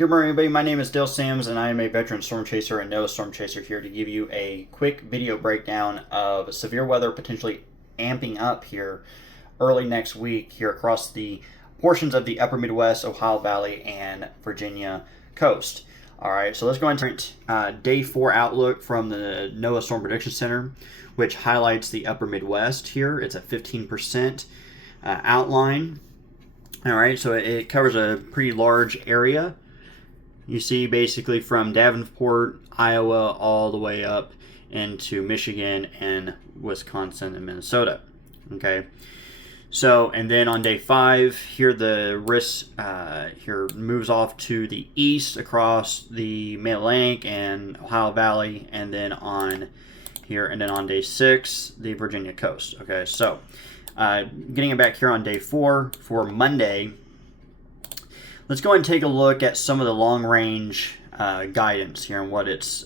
Good morning, everybody. My name is Dale Sams, and I am a veteran storm chaser and NOAA storm chaser here to give you a quick video breakdown of severe weather potentially amping up here early next week here across the portions of the upper Midwest, Ohio Valley, and Virginia coast. All right, so let's go into day 4 outlook from the NOAA Storm Prediction Center, which highlights the upper Midwest here. It's a 15% outline. All right, so it covers a pretty large area. You see basically from Davenport, Iowa, all the way up into Michigan and Wisconsin and Minnesota. Okay, so and then on day 5, here the risk here moves off to the east across the Mid-Atlantic and Ohio Valley, and then on day 6, the Virginia coast. Okay, so getting it back here on day 4 for Monday. Let's go ahead and take a look at some of the long-range guidance here and what it's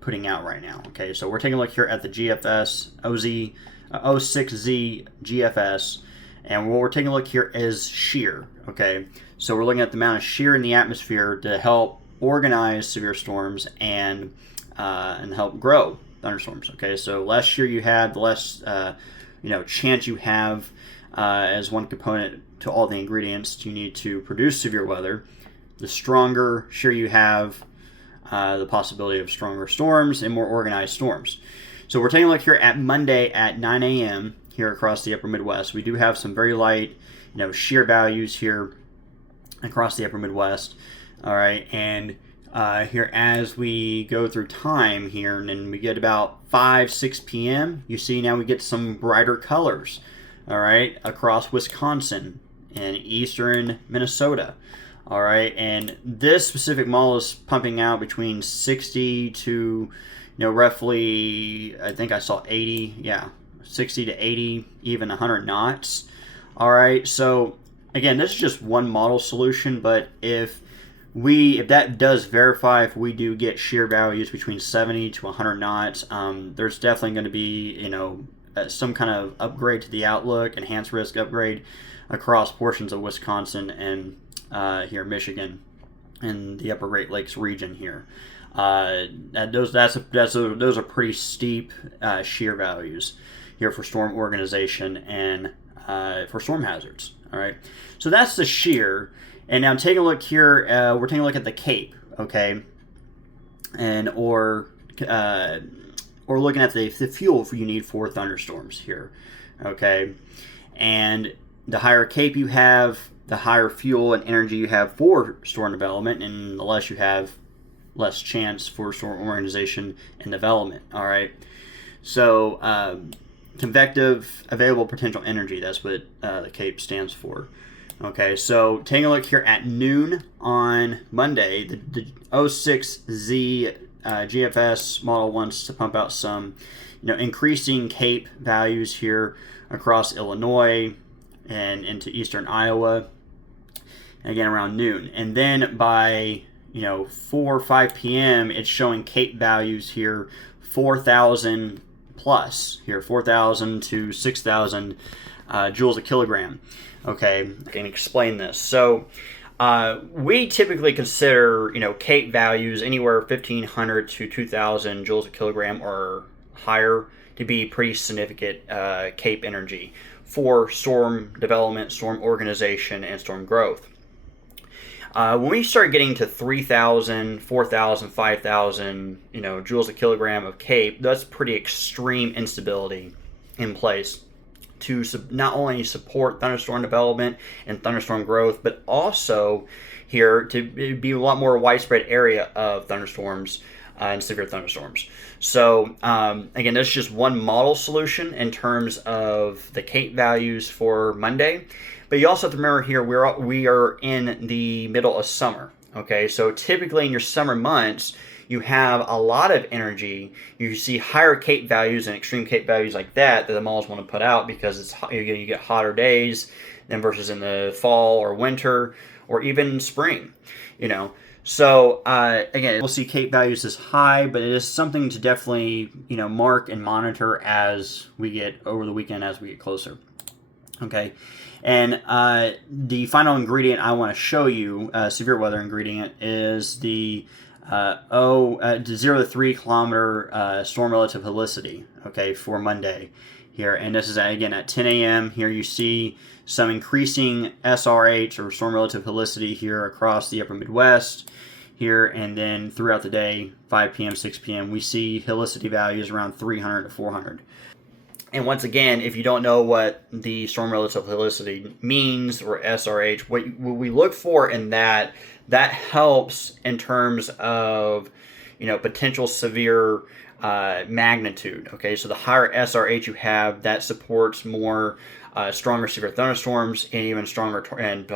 putting out right now. Okay, so we're taking a look here at the GFS, 06Z GFS, and what we're taking a look here is shear. Okay, so we're looking at the amount of shear in the atmosphere to help organize severe storms and help grow thunderstorms. Okay, so less shear you have, the less chance you have as one component to all the ingredients you need to produce severe weather. The stronger shear you have, the possibility of stronger storms and more organized storms. So we're taking a look here at Monday at 9 a.m. here across the upper Midwest. We do have some very light, shear values here across the upper Midwest. All right, and here as we go through time here, and then we get about 6 p.m., you see now we get some brighter colors. All right, across Wisconsin and eastern Minnesota. All right, and this specific model is pumping out between 60 to, roughly, I think I saw 80, 60 to 80, even 100 knots. All right, so again, this is just one model solution, but if that does verify, if we do get shear values between 70 to 100 knots, there's definitely going to be, some kind of upgrade to the outlook, enhanced risk upgrade across portions of Wisconsin and here Michigan and the upper Great Lakes region here. Those are pretty steep shear values here for storm organization and for storm hazards. All right, so that's the shear. And now taking a look here, we're taking a look at the Cape, okay, and or looking at the fuel you need for thunderstorms here, okay? And the higher Cape you have, the higher fuel and energy you have for storm development, and the less you have, less chance for storm organization and development, all right? So convective available potential energy, that's what the Cape stands for. Okay, so taking a look here at noon on Monday, the 06Z GFS model wants to pump out some, increasing Cape values here across Illinois and into eastern Iowa, again around noon. And then by 4 or 5 p.m., it's showing Cape values here 4,000 plus here, 4,000 to 6,000 joules a kilogram. Okay, I can explain this. So we typically consider, Cape values anywhere 1,500 to 2,000 joules a kilogram or higher to be pretty significant Cape energy for storm development, storm organization, and storm growth. When we start getting to 3,000, 4,000, 5,000, joules a kilogram of Cape, that's pretty extreme instability in place to not only support thunderstorm development and thunderstorm growth, but also here to be a lot more widespread area of thunderstorms and severe thunderstorms. So again, that's just one model solution in terms of the Cape values for Monday. But you also have to remember here we are in the middle of summer. Okay, so typically in your summer months, you have a lot of energy. You see higher Cape values and extreme Cape values like that the models want to put out because it's you get hotter days than versus in the fall or winter or even spring. So again, we'll see Cape values as high, but it is something to definitely mark and monitor as we get over the weekend as we get closer. Okay, And the final ingredient I want to show you, severe weather ingredient, is the 0 to 3 kilometer storm relative helicity, okay, for Monday here. And this is, again, at 10 a.m. Here you see some increasing SRH, or storm relative helicity, here across the upper Midwest here. And then throughout the day, 5 p.m., 6 p.m., we see helicity values around 300 to 400. And once again, if you don't know what the storm relative helicity means, or SRH, what we look for in that helps in terms of, potential severe magnitude. Okay, so the higher SRH you have, that supports more stronger severe thunderstorms, and even stronger and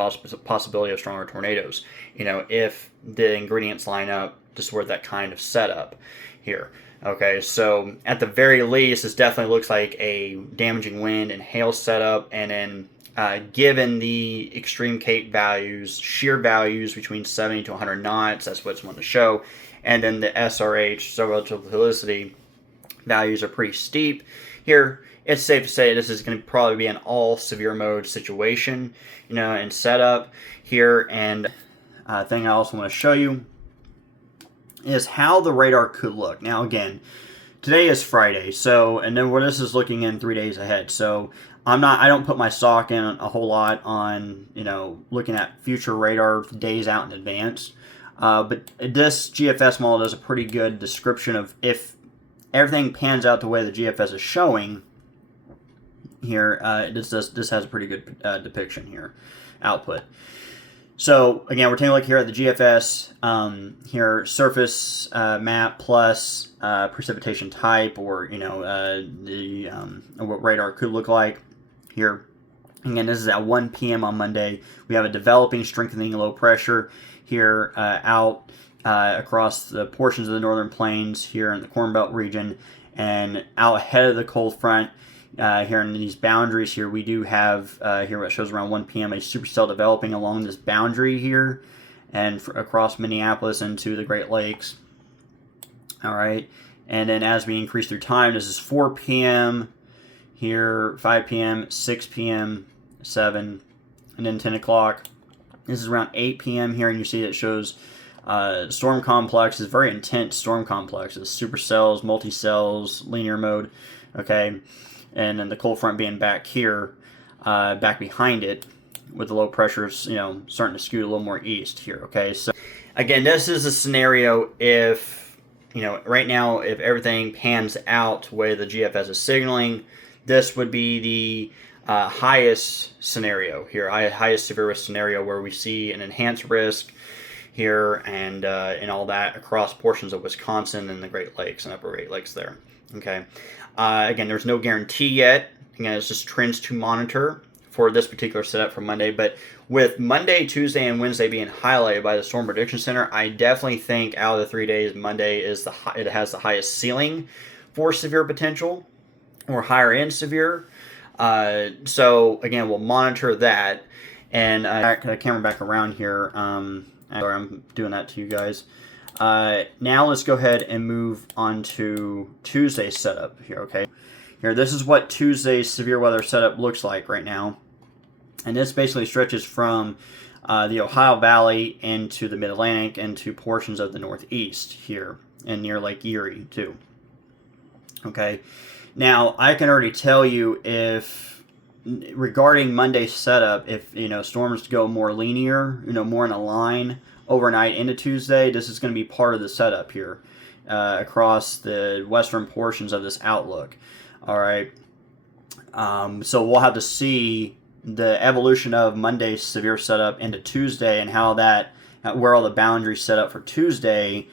possibility of stronger tornadoes. If the ingredients line up to support that kind of setup here. Okay, so at the very least, this definitely looks like a damaging wind and hail setup. And then given the extreme Cape values, shear values between 70 to 100 knots, that's what's on the show. And then the SRH, so relative helicity, values are pretty steep. Here, it's safe to say this is going to probably be an all severe mode situation, and setup here. And thing I also want to show you is how the radar could look. Now, again, today is Friday, and then where this is looking in 3 days ahead. So I don't put my stock in a whole lot on, looking at future radar days out in advance. But this GFS model does a pretty good description of if everything pans out the way the GFS is showing here. This has a pretty good depiction here, output. So again, we're taking a look here at the GFS, here surface map plus precipitation type, or what radar could look like here. Again, this is at 1 p.m. on Monday. We have a developing, strengthening low pressure here out across the portions of the northern plains here in the Corn Belt region, and out ahead of the cold front. Here in these boundaries here, we do have here what shows around 1 p.m. a supercell developing along this boundary here and across Minneapolis into the Great Lakes. All right, and then as we increase through time, this is 4 p.m. here, 5 p.m., 6 p.m., 7, and then 10 o'clock. This is around 8 p.m. here, and you see it shows storm complexes, very intense storm complexes, supercells, multicells, linear mode. Okay. And then the cold front being back here, back behind it, with the low pressures, starting to scoot a little more east here. Okay, so again, this is a scenario if, right now, if everything pans out the way the GFS is signaling, this would be the highest scenario here, highest severe risk scenario, where we see an enhanced risk here and all that across portions of Wisconsin and the Great Lakes and Upper Great Lakes there. Okay. Again, there's no guarantee yet. Again, it's just trends to monitor for this particular setup for Monday. But with Monday, Tuesday, and Wednesday being highlighted by the Storm Prediction Center, I definitely think out of the 3 days, Monday is it has the highest ceiling for severe potential, or higher end severe. So again, we'll monitor that. And the camera back around here. Sorry, I'm doing that to you guys. Now let's go ahead and move on to Tuesday's setup here, okay? Here, this is what Tuesday's severe weather setup looks like right now. And this basically stretches from the Ohio Valley into the Mid-Atlantic, into portions of the Northeast here, and near Lake Erie, too. Okay? Now, I can already tell you regarding Monday's setup, if, storms go more linear, more in a line overnight into Tuesday, this is going to be part of the setup here across the western portions of this outlook. All right. So we'll have to see the evolution of Monday's severe setup into Tuesday, and how where all the boundaries set up for Tuesday,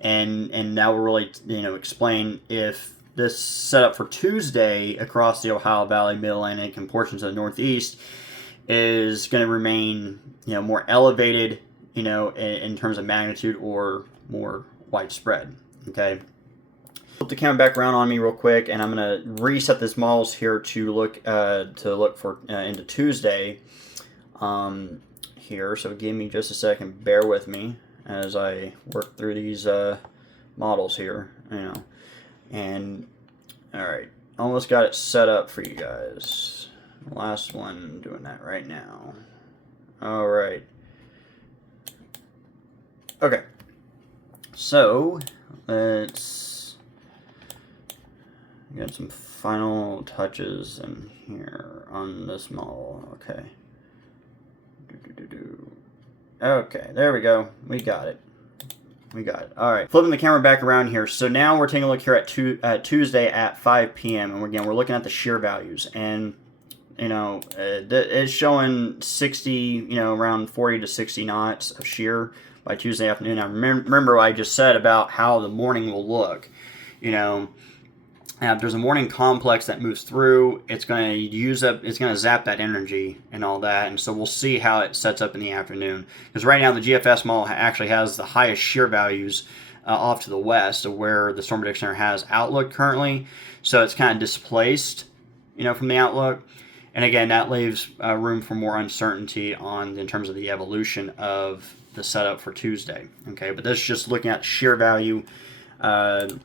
and now we'll really explain if this setup for Tuesday across the Ohio Valley, Mid-Atlantic, and portions of the Northeast is going to remain more elevated in terms of magnitude, or more widespread. Okay. Flip the camera back around on me real quick, and I'm going to reset this models here to look for into Tuesday here. So give me just a second. Bear with me as I work through these models here. And all right, almost got it set up for you guys. Last one doing that right now. All right. Okay. So let's get some final touches in here on this model. Okay. Okay, there we go. We got it. We got it. All right. Flipping the camera back around here. So now we're taking a look here at Tuesday at 5 p.m. And again, we're looking at the shear values. And, it's showing 60, around 40 to 60 knots of shear by Tuesday afternoon. Now, remember what I just said about how the morning will look. There's a morning complex that moves through. It's going to zap that energy and all that. And so we'll see how it sets up in the afternoon. Because right now the GFS model actually has the highest shear values off to the west of where the Storm Prediction Center has outlook currently. So it's kind of displaced, from the outlook. And again, that leaves room for more uncertainty in terms of the evolution of the setup for Tuesday. Okay, but this is just looking at shear value. And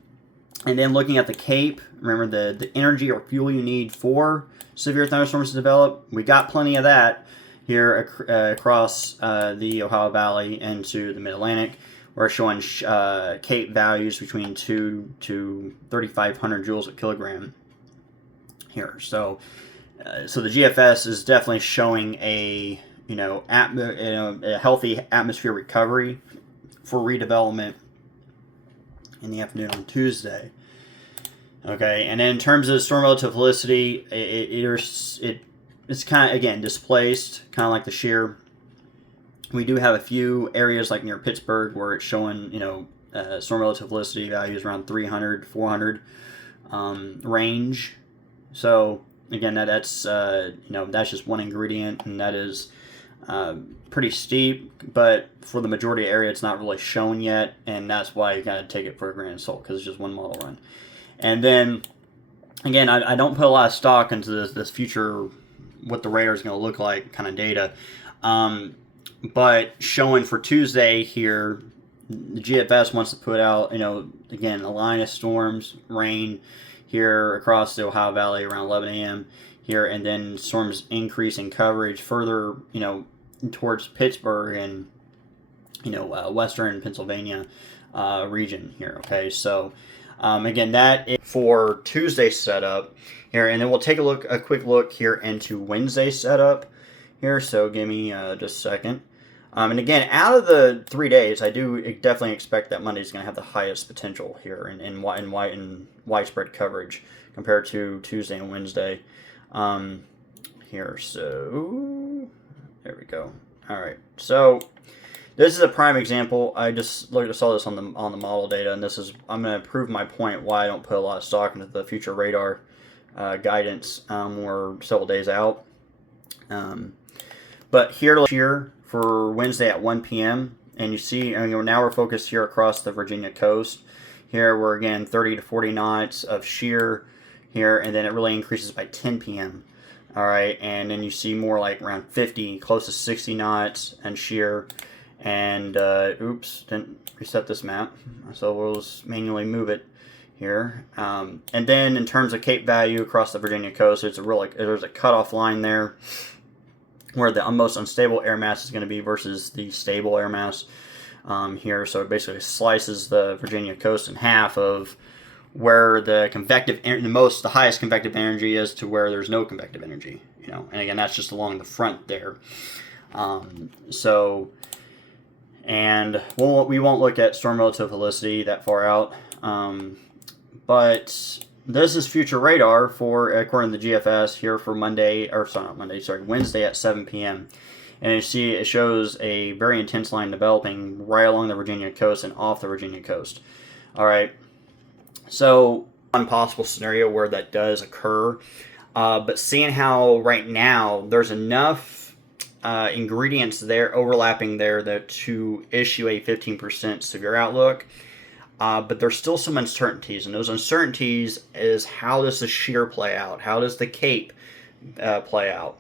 then looking at the CAPE, remember the energy or fuel you need for severe thunderstorms to develop. We got plenty of that here across the Ohio Valley into the Mid-Atlantic. We're showing CAPE values between 2 to 3,500 joules per kilogram here. So the GFS is definitely showing a healthy atmosphere recovery for redevelopment in the afternoon on Tuesday. Okay, and then in terms of storm relative velocity, it's kind of, again, displaced, kind of like the shear. We do have a few areas like near Pittsburgh where it's showing, storm relative velocity values around 300, 400 range. So again, that's just one ingredient, and that is pretty steep, but for the majority of the area, it's not really shown yet, and that's why you gotta take it for a grain of salt, because it's just one model run. And then, again, I don't put a lot of stock into this future, what the radar is going to look like kind of data, but showing for Tuesday here, the GFS wants to put out, again, a line of storms, rain here across the Ohio Valley around 11 a.m. here, and then storms increase in coverage further, towards Pittsburgh and, western Pennsylvania region here. Okay, so again, that is for Tuesday setup here, and then we'll take a quick look here into Wednesday setup here. So give me just a second. And again, out of the 3 days, I do definitely expect that Monday is going to have the highest potential here in widespread coverage compared to Tuesday and Wednesday here. So there we go. All right. So this is a prime example. I saw this on the model data, and I'm going to prove my point why I don't put a lot of stock into the future radar guidance. We're several days out. But here for Wednesday at 1 p.m. And you see, now we're focused here across the Virginia coast. Here we're again 30 to 40 knots of shear here, and then it really increases by 10 p.m. All right, and then you see more like around 50, close to 60 knots and shear. And oops, didn't reset this map, so we'll just manually move it here. And then in terms of CAPE value across the Virginia coast, there's a cutoff line there where the most unstable air mass is going to be versus the stable air mass here. So it basically slices the Virginia coast in half of where the highest convective energy is to where there's no convective energy. And again, that's just along the front there. And we won't look at storm relative velocity that far out, but this is future radar according to the GFS here for Wednesday at 7 p.m. And you see it shows a very intense line developing right along the Virginia coast and off the Virginia coast. All right, so one possible scenario where that does occur, but seeing how right now there's enough ingredients there overlapping there to issue a 15% severe outlook. But there's still some uncertainties, and those uncertainties is how does the shear play out? How does the CAPE play out?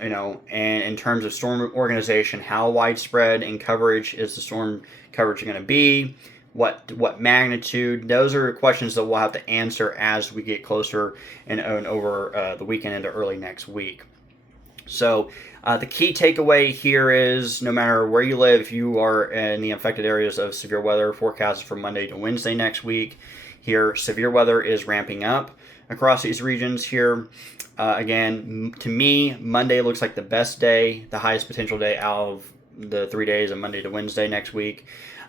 And in terms of storm organization, how widespread and coverage is the storm coverage going to be? what magnitude. Those are questions that we'll have to answer as we get closer and over the weekend into early next week. So the key takeaway here is no matter where you live, if you are in the affected areas of severe weather forecasted from Monday to Wednesday next week, here severe weather is ramping up across these regions here. Again, to me, Monday looks like the best day, the highest potential day out of the 3 days of Monday to Wednesday next week.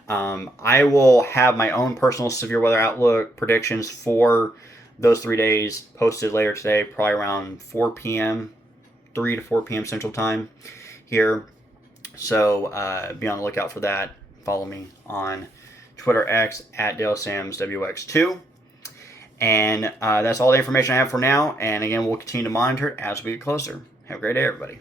I will have my own personal severe weather outlook predictions for those 3 days posted later today, probably around 4 p.m., 3 to 4 p.m. Central Time here. So be on the lookout for that. Follow me on Twitter X at DaleSamsWX2. And that's all the information I have for now. And again, we'll continue to monitor it as we get closer. Have a great day, everybody.